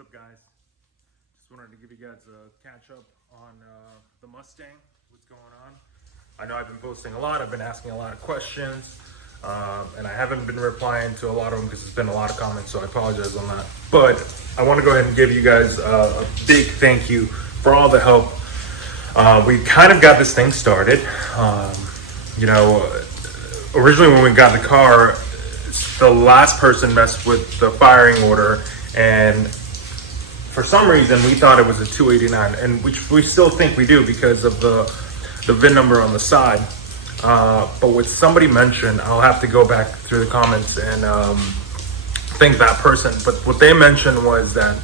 What's up, guys? Just wanted to give you guys a catch up on the Mustang. What's going on? I know I've been posting a lot. I've been asking a lot of questions, and I haven't been replying to a lot of them because there's been a lot of comments, so I apologize on that. But I want to go ahead and give you guys a big thank you for all the help. We kind of got this thing started. Originally when we got the car, the last person messed with the firing order, and for some reason we thought it was a 289, and which we still think we do because of the VIN number on the side. But what somebody mentioned, I'll have to go back through the comments and thank that person. But what they mentioned was that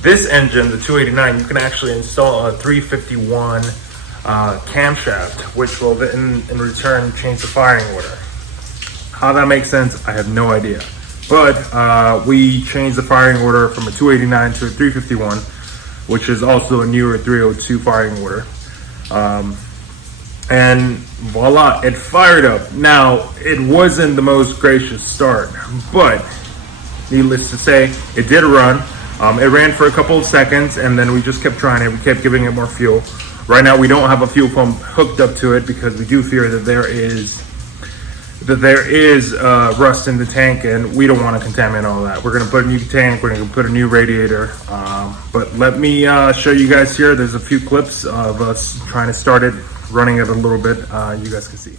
this engine, the 289, you can actually install a 351 camshaft, which will in return change the firing order. How that makes sense, I have no idea. But we changed the firing order from a 289 to a 351, which is also a newer 302 firing order. And voila, it fired up. Now, it wasn't the most gracious start, but needless to say, it did run. It ran for a couple of seconds, and then we just kept trying it. We kept giving it more fuel. Right now, we don't have a fuel pump hooked up to it because we do fear that there is rust in the tank, and we don't want to contaminate all that. We're going to put a new tank, we're going to put a new radiator, but let me show you guys here. There's a few clips of us trying to start it, running it a little bit. You guys can see.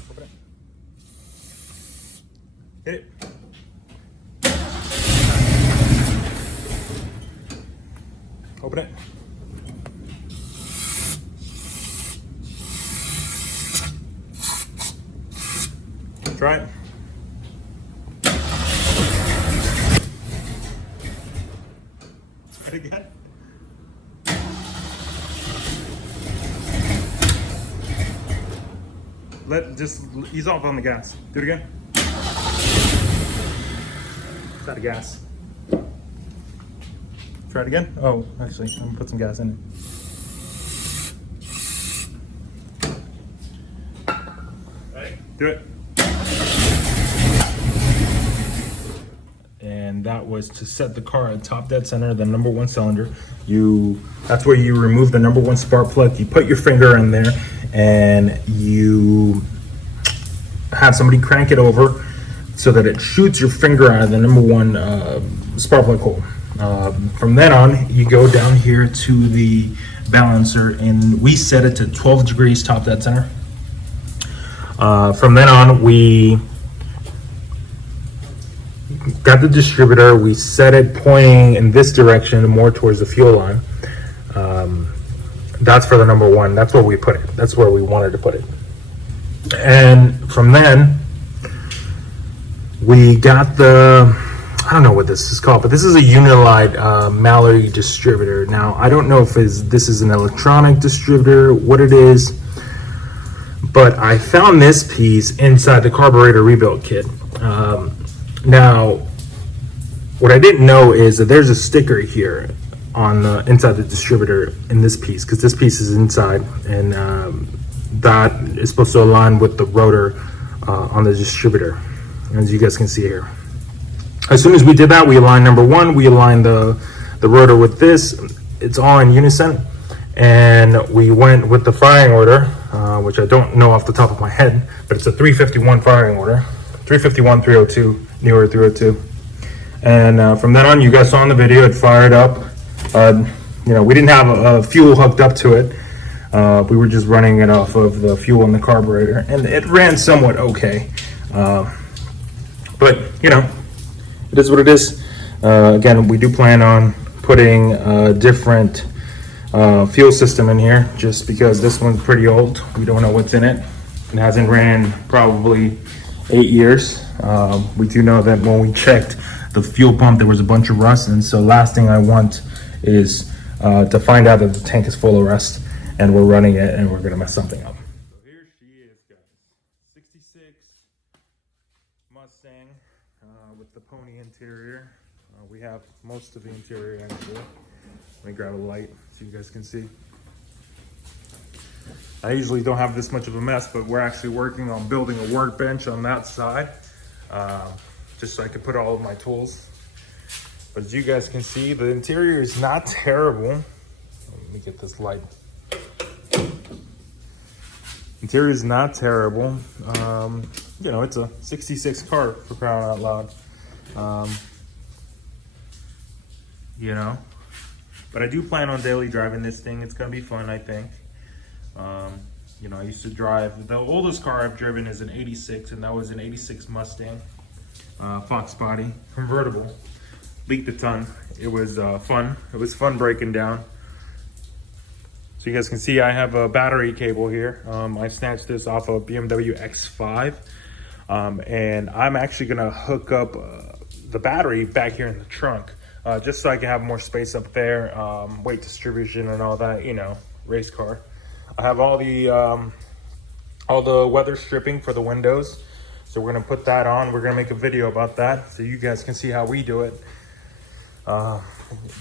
Hit it. Open it. Try it. Try it again. Just ease off on the gas. Do it again. It's out of gas. Try it again. Oh, actually, I'm gonna put some gas in it. Ready? Do it. And that was to set the car at top dead center, the number one cylinder. That's where you remove the number one spark plug. You put your finger in there and you have somebody crank it over so that it shoots your finger out of the number one spark plug hole. From then on, you go down here to the balancer, and we set it to 12 degrees top dead center. From then on, we got the distributor, we set it pointing in this direction, more towards the fuel line. That's for the number one. That's where we put it. That's where we wanted to put it. And from then, we got I don't know what this is called, but this is a Unilite Mallory distributor. Now, I don't know if this is an electronic distributor, what it is, but I found this piece inside the carburetor rebuild kit. Now, what I didn't know is that there's a sticker here on inside the distributor in this piece, because this piece is inside, and that is supposed to align with the rotor on the distributor, as you guys can see here. As soon as we did that, we aligned number one, we aligned the rotor with this. It's all in unison, and we went with the firing order, which I don't know off the top of my head, but it's a 351 firing order, 351 302, newer 302. And from then on, you guys saw in the video, it fired up. We didn't have a fuel hooked up to it. We were just running it off of the fuel in the carburetor, and it ran somewhat okay. But it is what it is. Again, we do plan on putting a different fuel system in here, just because this one's pretty old. We don't know what's in it. It hasn't ran probably 8 years. We do know that when we checked the fuel pump, there was a bunch of rust, and so last thing I want is to find out that the tank is full of rust and we're running it and we're gonna mess something up. So here she is, guys. 66 Mustang with the pony interior. We have most of the interior actually. Let me grab a light so you guys can see. I usually don't have this much of a mess, but we're actually working on building a workbench on that side, just so I could put all of my tools. But as you guys can see, the interior is not terrible. Let me get this light. Interior is not terrible. You know, it's a 66 car for crying out loud. You know, but I do plan on daily driving this thing. It's gonna be fun, I think. You know, I used to drive, the oldest car I've driven is an 86, and that was an 86 Mustang, Fox body, convertible, leaked a ton. It was fun. It was fun breaking down. So you guys can see I have a battery cable here. I snatched this off a BMW X5, and I'm actually gonna hook up the battery back here in the trunk, just so I can have more space up there, weight distribution and all that, you know, race car. I have all the weather stripping for the windows, so we're gonna put that on. We're gonna make a video about that so you guys can see how we do it.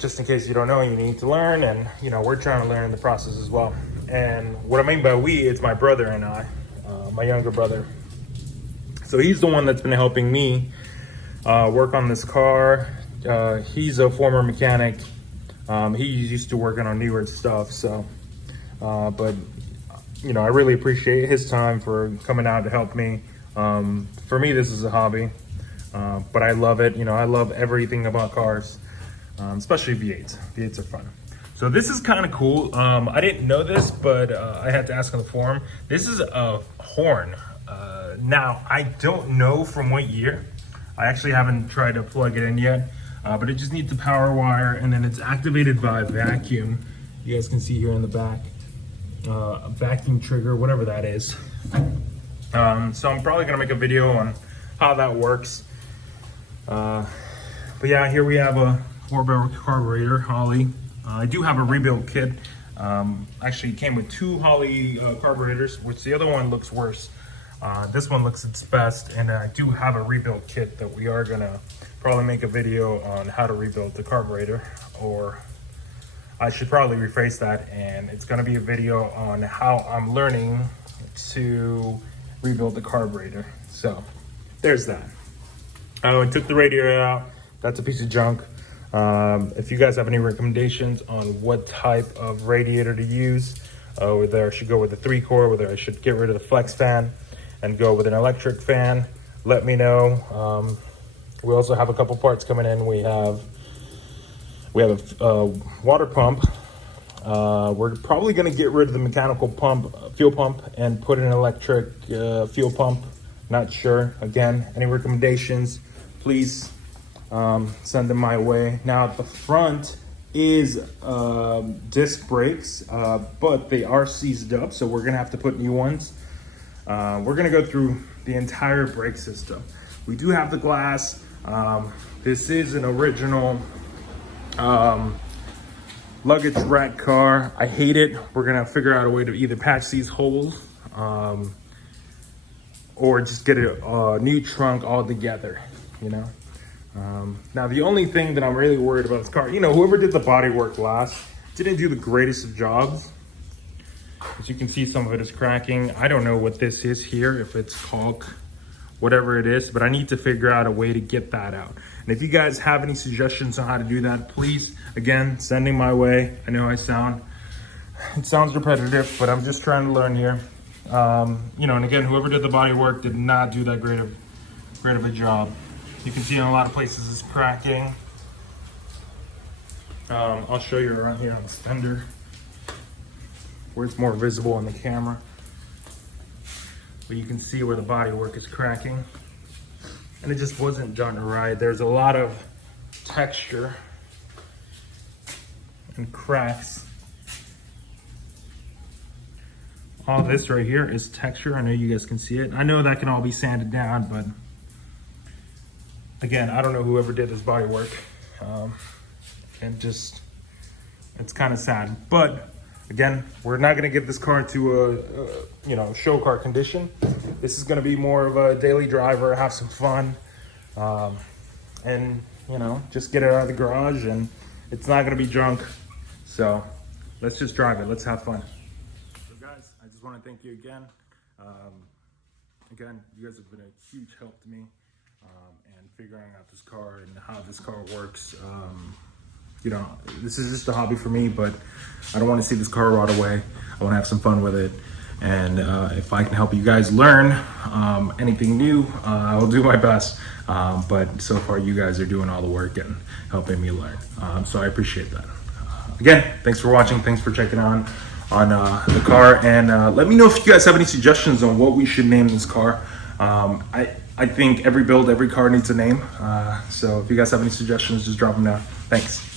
Just in case you don't know, you need to learn, and you know, we're trying to learn in the process as well. And what I mean by we, it's my brother and I, my younger brother. So he's the one that's been helping me work on this car. He's a former mechanic. He's used to working on newer stuff, so but you know, I really appreciate his time for coming out to help me. For me, this is a hobby, but I love it. You know, I love everything about cars, especially V8s. V8s are fun. So this is kind of cool. I didn't know this, but I had to ask on the forum. This is a horn. Now, I don't know from what year. I actually haven't tried to plug it in yet, but it just needs the power wire, and then it's activated by vacuum. You guys can see here in the back, a vacuum trigger, whatever that is. So I'm probably gonna make a video on how that works. But yeah, here we have a 4-barrel carburetor, Holley. I do have a rebuild kit. Actually, it came with 2 Holley carburetors, which the other one looks worse. This one looks its best, and I do have a rebuild kit that we are gonna probably make a video on how to rebuild the carburetor, or I should probably rephrase that, and it's gonna be a video on how I'm learning to rebuild the carburetor. So there's that. I took the radiator out. That's a piece of junk. If you guys have any recommendations on what type of radiator to use, whether I should go with a 3-core, whether I should get rid of the flex fan and go with an electric fan, let me know. We also have a couple parts coming in. We have a water pump. We're probably gonna get rid of the mechanical pump, fuel pump, and put in an electric fuel pump. Not sure. Again, any recommendations, please send them my way. Now the front is disc brakes, but they are seized up, so we're gonna have to put new ones. We're gonna go through the entire brake system. We do have the glass. This is an original luggage rack car. I hate it. We're gonna figure out a way to either patch these holes or just get a new trunk all together, you know. Now the only thing that I'm really worried about this car, you know, whoever did the body work last didn't do the greatest of jobs. As you can see, some of it is cracking. I don't know what this is here, if it's caulk, whatever it is, but I need to figure out a way to get that out. And if you guys have any suggestions on how to do that, please, again, sending my way. I know it sounds repetitive, but I'm just trying to learn here. You know, and again, whoever did the body work did not do that great of a job. You can see in a lot of places it's cracking. I'll show you around here on the fender where it's more visible on the camera. But you can see where the body work is cracking. And it just wasn't done right. There's a lot of texture and cracks. All this right here is texture. I know you guys can see it. I know that can all be sanded down, but again, I don't know whoever did this body work. And just, it's kind of sad. But again, we're not gonna get this car to a show car condition. This is gonna be more of a daily driver, have some fun, and you know, just get it out of the garage, and it's not gonna be junk. So let's just drive it, let's have fun. So guys, I just wanna thank you again. Again, you guys have been a huge help to me. And figuring out this car and how this car works. You know, this is just a hobby for me, but I don't want to see this car rot away. I want to have some fun with it. And if I can help you guys learn anything new, I'll do my best. But so far, you guys are doing all the work and helping me learn. So I appreciate that. Again, thanks for watching. Thanks for checking on the car. And let me know if you guys have any suggestions on what we should name this car. I think every car needs a name. So if you guys have any suggestions, just drop them down. Thanks.